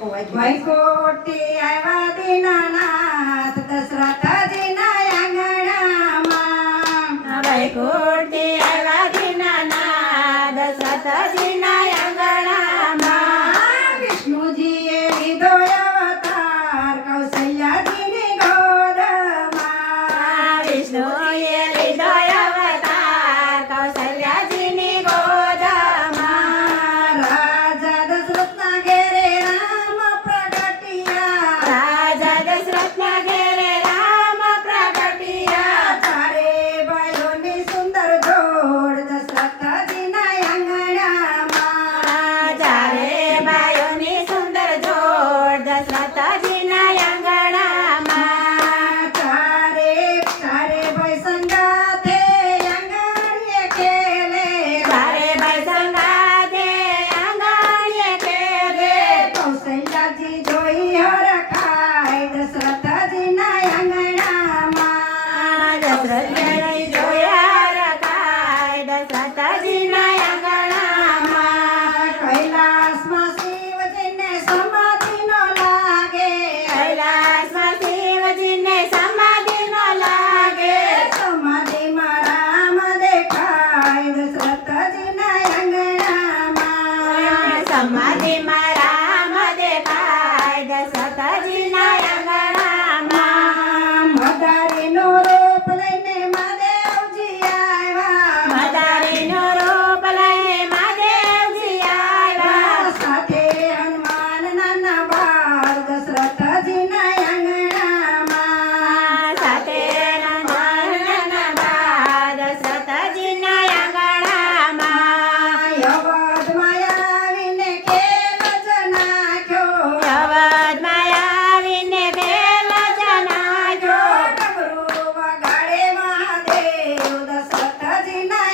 વૈકુંઠથી આવ્યા દીનાનાથ દશરથજીના આંગણામાં વૈકુંઠથી આવ્યા દીનાનાથ દશરથજીના આંગણામાં વિષ્ણુજીએ લીધો અવતાર કૌશલ્યાજીની ગોદમાં વિષ્ણુએ લીધો અવતાર કૌશલ્યાજીની ગોદમાં રાજા દશરથના ઘેરે રામ પ્રગટિયા રાજા દશરથના ઘેરે રામ પ્રગટિયા ચારે ભાઈઓની સુંદર જોડ દશરથજીના આંગણામાં ચારે ભાઈઓની સુંદર જોડ દશરથજીના આંગણામાં ચારે ભાઈ સંગાથે આંગણીએ ખેલે ચારે ભાઈ સંગાથે આંગણીએ ખેલે કૌશલ્યાજી જોઈ હરખાય દશરથજીના આંગણામાં દશરથજી જોયા રખાય દશરથજીના આંગણામાં કૈલાસમાં શિવજીને સમાધિ નો લાગે કૈલાસમાં શિવજીને સમાધિ ન લાગે સમાધિમાં રામ દેખાય દશરથજીના આંગણામાં સમાધિમાં રામ દેખાય દશરથજીના આંગણામાં મદારીનો રૂપ લઈને મહાદેવજી આવ્યા મદારીનો રૂપ લઈને મહાદેવજી આવ્યા સાથે હનુમાન નાના બાળ દશરથજીના આંગણામાં સાથે નાના બાળ દશરથજીના આંગણામાં અવધમાં આવીને ખેલ જ નાખ્યો અવધમાં આવીને ખેલ જ નાખ્યો ડમરુ વગાડે મહાદેવ દશરથજીના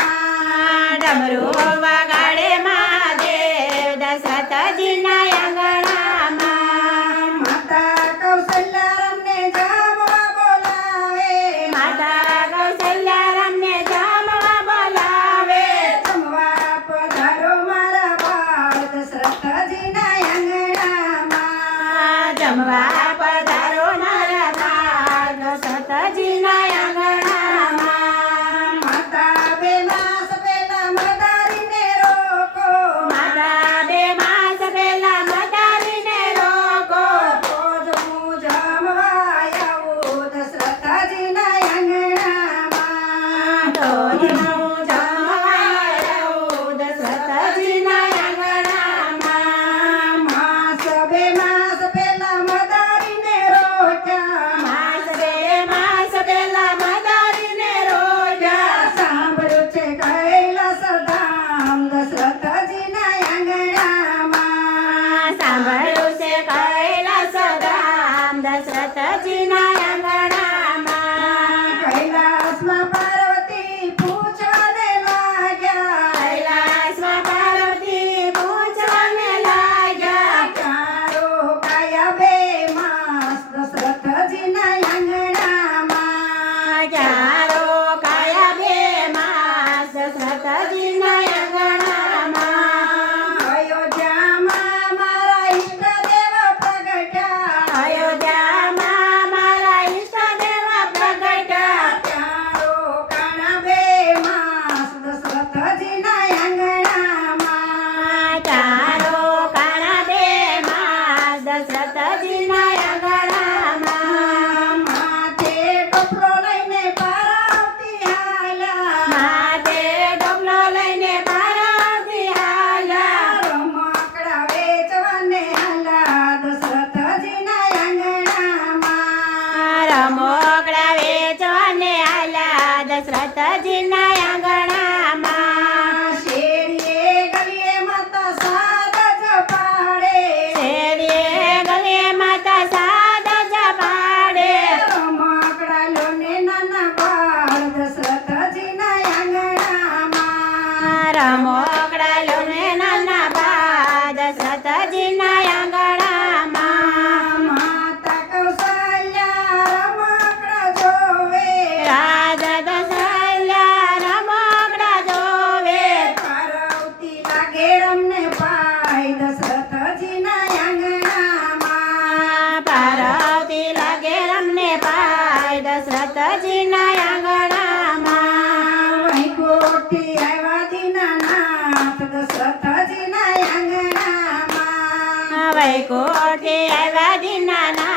આંગણામાં ડમરૂ વગાડે મહાદેવ દશરથજીના આંગણામાં માતા કૌશલ્યારામને જમવા બોલાવે માતા કૌશલ્યારામને જમવા બોલાવે જમવા પધારો મારા બાળ દશરથજીના આંગણામાં જમવા પધારો મારા બાળ દશરથજીના આંગણામાં માતા બે માસ પહેલા મદારીને રોકો માતા બે માસ પહેલા મદારીને રોકો રોજ હું જમવા આવું દશરથજીના આંગણામાં તો જ હું જમવા આવું દશરથજીના આંગણામાં માસ બે માસ પહેલા મદારીને રોક્યા માસ બે માસ પહેલા મદારીને રોજા સાંભળ્યું છે કૈલાસ ધામ દશરથજીના આંગણામાં સાંભળ્યું છે કૈલાસ ધામ દશરથજીના આંગણામાં કૈલાસમાં પાર્વતી પૂછવાને લાગ્યા કૈલાસમાં પાર્વતી પૂછવાને લાગ્યા ચારો કાયા બે માસ દશરથજીના આંગણામાં ચારો કાયા બે માસ દશરથજીના આંગણામાં અયોધ્યામાં મારા ઈષ્ટદેવ પ્રગટ્યા અયોધ્યામાં મારા ઈષ્ટદેવ પ્રગટ્યા ચારો કાણા બે માસ દશરથજીના આંગણામાં ચારો કાણા બે માસ દશરથજીના આંગણામાં માથે ટોપલો લઈને પાર્વતી હાલ્યા માથે ડોકલો લઈને પાર્વતી હાલ્યા રમકડા વેચવાને હાલ્યા દશરથજીના આંગણામાં રમકડા વેચવાને હાલ્યા દશરથજીના આંગણામાં શેરીએ ગલીએ માતા સાદ જ પાડે શેરીએ ગલીએ માતા સાદ જ પાડે રમકડા લોને નાના બાળ દશરથજીના આંગણામાં રમકડા લોને નાના બા દશરથજીના આંગણામાં માતા કૌશલ્યા રમકડા જોવે રાજા દશરથ્યા રમકડા જોવે પાર્વતી લાગે રમને પાય દશરથ દશરથજીના આંગણામાં. પાર્વતી લાગે રમને પાય દશરથજીના આંગણામાં. વૈકુંઠથી આવ્યા દીનાનાથ દશરથજીના આંગણામાં. વૈકુંઠથી આવ્યા દીનાનાથ